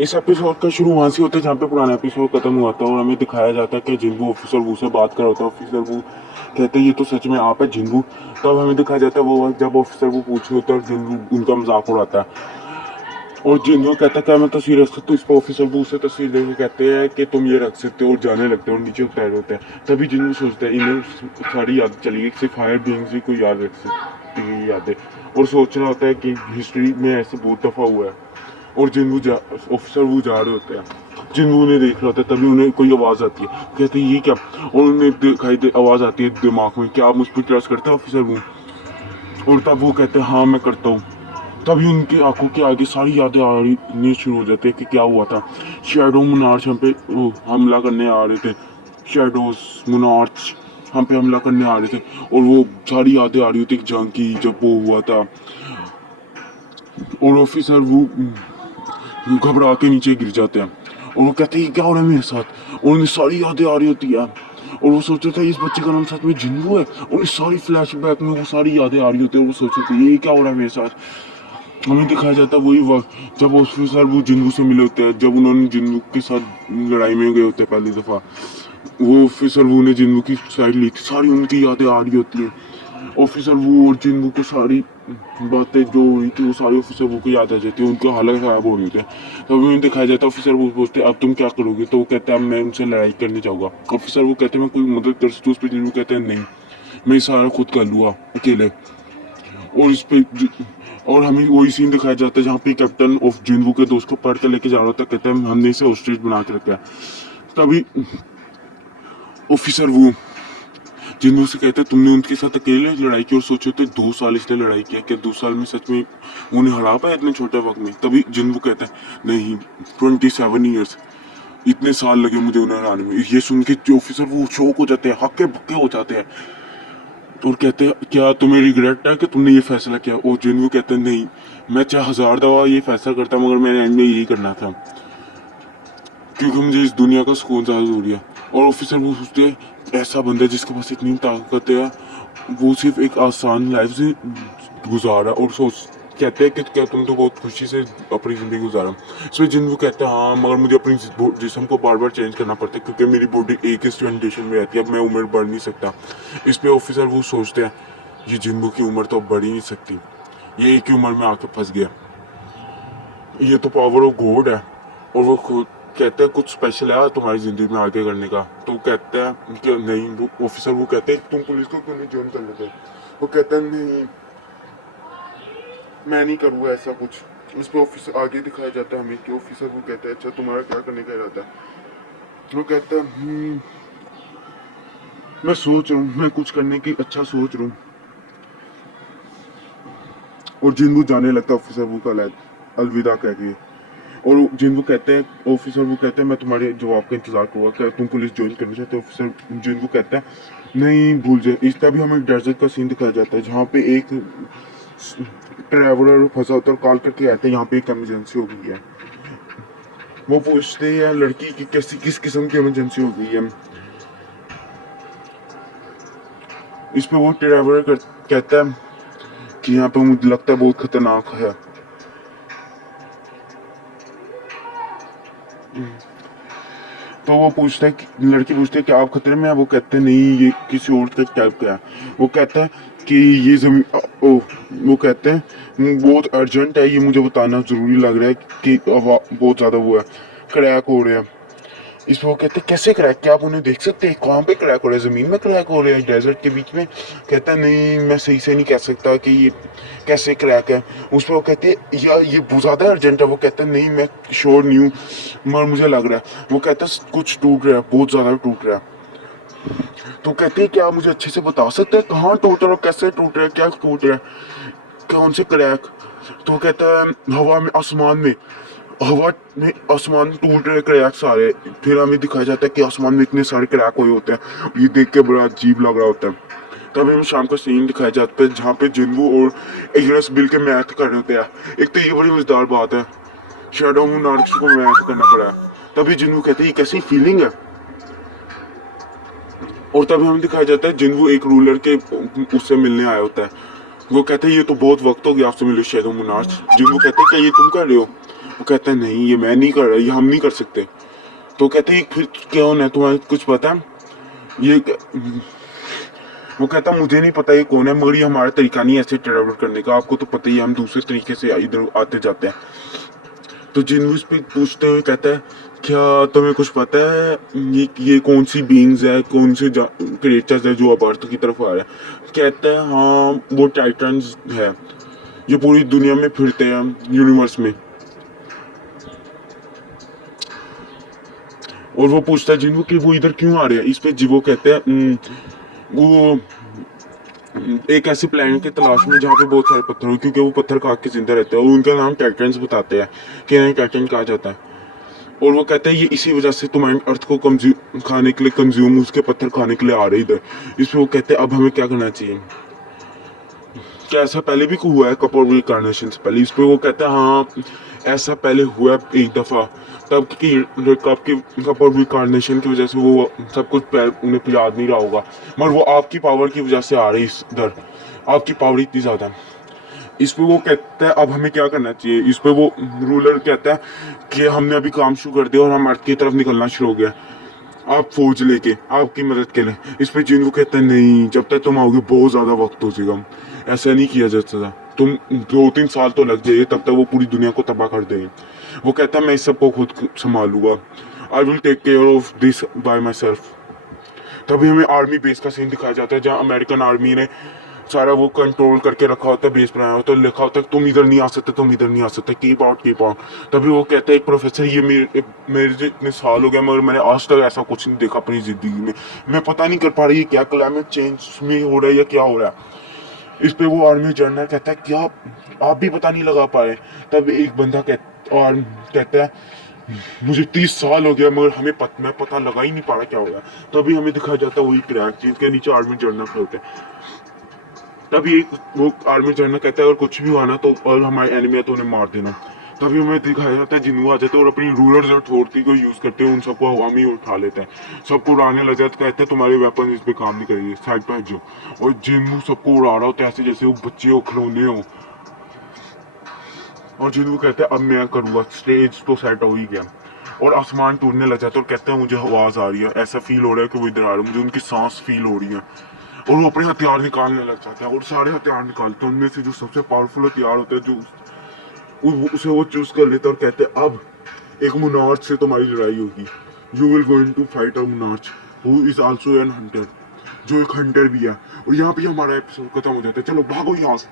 इस एपिसोड का शुरू वहाँ से होता है जहाँ पे पुराना एपिसोड खत्म हुआ था, और हमें दिखाया जाता है कि जिन्बू ऑफिसर वू से बात कर रहा होता है। ऑफिसर वू कहते हैं ये तो सच में आप है जिन्बू। तब हमें दिखाया जाता है वो वक्त जब ऑफिसर वू पूछ रहे होता है और जिन्बू उनका मजाक उड़ाता है, और जिन्बू कहता है क्या मैं तस्वीर रख सकता हूँ इस पर। ऑफिसर वू से तस्वीर लेके कहते हैं कि तुम ये रख सकते हो, और जाने लगते हैं और नीचे उतर होते हैं। तभी जिन्बू सोचता है इन्हें सारी याद चली गई, सिर्फ हायर बीइंग्स ही कोई याद रख सकती है यादें, और सोच रहा होता है कि हिस्ट्री में ऐसे बहुत दफ़ा हुआ है। और ऑफिसर वो जा रहे होते हैं, जिन्होंने उन्हें देख रहा होता है, तभी उन्हें कोई आवाज़ आती है। कहते हैं ये क्या, और उन्हें दिखाई दे आवाज़ आती है दिमाग में, क्या आप मुझ पर ट्रस्ट करते हैं ऑफिसर वो। और तब वो कहते हैं हाँ मैं करता हूँ। तभी उनकी आंखों के आगे सारी यादें आनी शुरू हो जाती है कि क्या हुआ था। शैडो मुनार्च हम पे हमला करने आ रहे थे, शैडोज मुनार्च हम पे हमला करने आ रहे थे, और वो सारी यादें आ रही होती जंग की जब वो हुआ था। और ऑफिसर वो घबरा के नीचे गिर जाते हैं, और वो कहते हैं क्या हो रहा है मेरे साथ, और उन्हें सारी यादें आ रही होती है। और वो सोच रहे थे इस बच्चे का नाम सच में जिन्नू है, और उन्हें सारी फ्लैशबैक में वो सारी यादें आ रही होती है, और वो सोच रहे थे ये क्या हो रहा है मेरे साथ। हमें दिखाया जाता है वही वक्त जब ऑफिसर वो जिन्नू से मिले होते हैं, जब उन्होंने जिन्नू के साथ लड़ाई में गए होते हैं पहली दफ़ा। वो ऑफिसर वो ने जिन्नू की साइड ली थी, सारी उनकी यादें आ रही होती हैं। ऑफिसर वो और जिन्नू को सारी बातें जो हुई थी वो सारी ऑफिसर वो को याद आ जाती है, उनका हालत खराब हो रही है। तभी उन्हें दिखाया जाता है, ऑफिसर वो पूछते अब तुम क्या करोगे, तो वो कहता है मैं उनसे लड़ाई करने जाऊँगा। ऑफिसर वो कहते हैं मैं कोई मदद कर सकता हूँ उस पर। जिन्नू कहते हैं नहीं, मैं सारा खुद कर लूँगा अकेले। और इस पे और हमें वही सीन दिखाया जाता है जहाँ पे कैप्टन ऑफ जिन्नू के दोस्त को पढ़ के लेके जा रहा होता है, कहते हैं हमने इसे हॉस्टेज बना के रखा है। तभी ऑफिसर वो जिन्हों से कहते तुमने उनके साथ अकेले लड़ाई की, और सोचो तो 2 साल इसने लड़ाई किया, क्या 2 साल में सच में उन्हें हरा पाया इतने छोटे वक्त में। तभी जिन्नू कहता है नहीं, 27 ईयर्स, इतने साल लगे मुझे उन्हें हराने में। ये सुन के जो ऑफिसर वो शौक हो जाते हैं, हक्के बक्के हो जाते हैं, और कहते हैं क्या तुम्हें रिग्रेट है कि तुमने ये फैसला किया। और जिन्नू कहते हैं नहीं, मैं चाहे 1000 दफा ये फैसला करता मगर मैंने एंड में यही करना था, क्योंकि मुझे इस दुनिया का सुकून ज़्यादा जरूरी है। और ऑफिसर वो सोचते हैं ऐसा बंदा जिसके पास इतनी ताकत है वो सिर्फ एक आसान लाइफ से गुजारा, और सोच कहते हैं कि क्या तुम तो बहुत खुशी से अपनी ज़िंदगी गुजारा। इसमें जिन्नू कहते हैं हाँ मगर मुझे अपनी जिस्म को बार बार चेंज करना पड़ता है क्योंकि मेरी बॉडी एक ही कंडीशन में रहती है, अब मैं उम्र बढ़ नहीं सकता। इस पर ऑफिसर वो सोचते हैं ये जिन्नू की उम्र तो अब बढ़ ही नहीं सकती, ये एक ही उम्र में आके फंस गया, ये तो पावर ऑफ गॉड है। और वो खुद कहते हैं कुछ स्पेशल है तुम्हारी जिंदगी में आगे करने का। तो कहते हैं कि नहीं, वो ऑफिसर वो कहते हैं तुम पुलिस को क्यों नहीं ज्वाइन कर लेते। वो कहता है नहीं मैं नहीं करूँगा ऐसा कुछ। इस पर ऑफिसर आगे दिखाया जाता है हमें कि ऑफिसर वो कहता है अच्छा तुम्हारा क्या करने का इरादा है। वो कहता है मैं सोच रहा हूँ, मैं कुछ करने की अच्छा सोच रहा हूँ। और जिन्नू जाने लगता है ऑफिसर वो का अलविदा कह के। और जिनको कहते हैं ऑफिसर वो कहते हैं मैं तुम्हारे जवाब का इंतजार करूँगा, क्या तुम पुलिस ज्वाइन करना चाहते हो। ऑफिसर जिनको कहता है नहीं भूल जाए। इस तरह भी हमें डेजर्ट का सीन दिखाया जाता है जहाँ पे एक ट्रैवलर फंसा होता है और कॉल करके कहते हैं यहाँ पे एक एमरजेंसी हो गई है। वो पूछते हैं लड़की की कैसी किस किस्म की एमरजेंसी हो गई है। इस पे वो ट्रैवलर कहता है कि यहाँ पे मुझे लगता है बहुत खतरनाक है। तो वो पूछता है लड़की पूछती है कि आप खतरे में है। वो कहते हैं नहीं ये किसी और के टाइप का है। वो कहता है कि ये जमीन वो कहते हैं बहुत अर्जेंट है, ये मुझे बताना ज़रूरी लग रहा है कि बहुत ज़्यादा वो है क्रैक हो रहे हैं। इस पर वो कहते हैं कैसे क्रैक, क्या आप उन्हें देख सकते हैं, कहाँ पे क्रैक हो रहा है, ज़मीन में क्रैक हो रहे हैं डेजर्ट के बीच में। कहता है नहीं मैं सही से नहीं कह सकता कि ये कैसे क्रैक है। उस पर वो कहते हैं या ये बहुत ज़्यादा अर्जेंट है। वो कहता है नहीं मैं श्योर नहीं हूँ मगर मुझे लग रहा है। वो कहता है कुछ टूट रहा है, बहुत ज़्यादा टूट रहा है। तो कहते हैं क्या आप मुझे अच्छे से बता सकते हैं कहाँ टूट रहा है, कैसे टूट रहा है, क्या टूट रहा है, कौन से क्रैक। तो कहता है हवा में आसमान में टूट रहे क्रैक सारे। फिर हमें दिखाया जाता है कि आसमान में इतने सारे क्रैक हुए होते हैं, ये देख के बड़ा अजीब लग रहा होता है। तब हमें शाम का सीन दिखाया जाता है जहाँ पे जिन्नू और इग्रेस बिल के मैथ कर रहे होते हैं। एक तो ये बड़ी मजेदार बात है, शैडो मून आर्क्स को मैथ करना पड़ा है। तभी जिन्नू कहते हैं ये कैसी फीलिंग है। और तभी हमें दिखाया जाता है जिन्नू एक रूलर के उससे मिलने आया होता है। वो कहते हैं ये तो बहुत वक्त हो गया आपसे मिले शैडो मून आर्क्स। जिन्नू कहते हैं क्या ये तुम कर रहे हो। वो कहता है नहीं ये मैं नहीं कर रहा, ये हम नहीं कर सकते। तो कहते हैं फिर कौन है, तुम्हें कुछ पता है ये वो कहता मुझे नहीं पता ये कौन है, मगर ये हमारा तरीका नहीं है ऐसे ट्रेवल करने का, आपको तो पता ही है हम दूसरे तरीके से इधर आते जाते हैं। तो जिन्हों पे पूछते हुए कहता है क्या तुम्हें कुछ पता है ये कौन सी बीइंग्स है, कौन से क्रिएचर्स है जो अब अर्थ की तरफ आ रहे हैं। कहता है हाँ वो टाइटन्स है, ये पूरी दुनिया में फिरते हैं यूनिवर्स में। और वो पूछता है जिन्हों कि वो इधर क्यों आ रहे हैं। इस पे जीवो कहते हैं वो एक ऐसे प्लेनेट की तलाश में जहाँ पे बहुत सारे पत्थर हो, क्योंकि वो पत्थर खा के जिंदा रहते हैं और उनका नाम टाइटन्स बताते हैं कि इन्हें टाइटन कहा जाता है। और वो कहते हैं ये इसी वजह से तुम्हारे अर्थ को खाने के लिए कंज्यूम उसके पत्थर खाने के लिए आ रहे इधर। इस पे वो कहते हैं अब हमें क्या करना चाहिए, क्या ऐसा पहले भी हुआ है कपल रिकार्नेशन से पहले। इस पे वो कहता है हाँ ऐसा पहले हुआ है एक दफ़ा, तब की आपकी कपल रिकार्नेशन की वजह से वो सब कुछ उन्हें याद नहीं रहा होगा, मगर वो आपकी पावर की वजह से आ रही इस इधर, आपकी पावर इतनी ज़्यादा है। इस पे वो कहता है अब हमें क्या करना चाहिए। इस पे वो रूलर कहता है कि हमने अभी काम शुरू कर दिया और हम अर्थ की तरफ निकलना शुरू हो गया, आप फौज लेके आपकी मदद के लिए। इस पे जिन वो कहता है नहीं जब तक तुम आओगे बहुत ज़्यादा वक्त हो जाएगा, ऐसा नहीं किया जा सकता, तुम 2-3 साल तो लग जाएगा, तब तक वो पूरी दुनिया को तबाह कर देंगे। वो कहता है मैं इस सबको खुद संभालूंगा, I will take care of this by myself. तभी हमें आर्मी बेस का सीन दिखाया जाता है जहाँ अमेरिकन आर्मी ने सारा वो कंट्रोल करके रखा होता है, बेस बनाया होता है, लिखा होता है तुम इधर नहीं आ सकते, तुम इधर नहीं आ सकते, कीप आउट कीप आउट। तभी वो कहता है एक प्रोफेसर ये मेरे इतने साल हो गए मगर मैंने आज तक ऐसा कुछ नहीं देखा अपनी जिंदगी में, मैं पता नहीं कर पा रही है क्या क्लाइमेट चेंज में हो रहा है या क्या हो रहा है। इस पे वो आर्मी जनरल कहता है क्या आप भी पता नहीं लगा पा रहे। तब एक बंदा कहता है मुझे 30 साल हो गया मगर मैं पता लगा ही नहीं पा रहा क्या हो रहा है। तभी हमें दिखाया जाता है वही क्रैक चीज के नीचे आर्मी जनरल होते हैं। तभी एक वो आर्मी जनरल कहता है अगर कुछ भी हुआ ना तो और हमारे एनिमी है तो उन्हें मार देना। तभी हमें दिखाया जाता है जिन्हों आ जाते हैं और अपनी रूलर अथॉरिटी को यूज करते हैं, उन सबको हवा में उठा लेते हैं, सबको उड़ाने लग जाते, कहते हैं तुम्हारे वेपन इस पे काम नहीं करेंगे, साइड पर जो। और जिन्हों सबको उड़ा रहा होता है ऐसे जैसे वो बच्चे हो, खिलौने हो। और जिन्हों कहते हैं अब मैं करूँगा, स्टेज तो सेट हो ही गया। और आसमान टूटने लग जाता है और कहते हैं मुझे आवाज़ आ रही है, ऐसा फील हो रहा है कि वो इधर आ रहा है, मुझे उनकी सांस फील हो रही है। और वो अपने हथियार निकालने लग जाते हैं और सारे हथियार निकालते हैं, उनमें से जो सबसे पावरफुल हथियार होता है जो उसे वो चूज कर लेते हैं और कहते हैं अब एक मुनार्च से तुम्हारी लड़ाई होगी, you will going to fight a monarch who is also an hunter, जो एक हंटर भी है। और यहाँ पे हमारा एपिसोड खत्म हो जाता है, चलो भागो यहाँ से।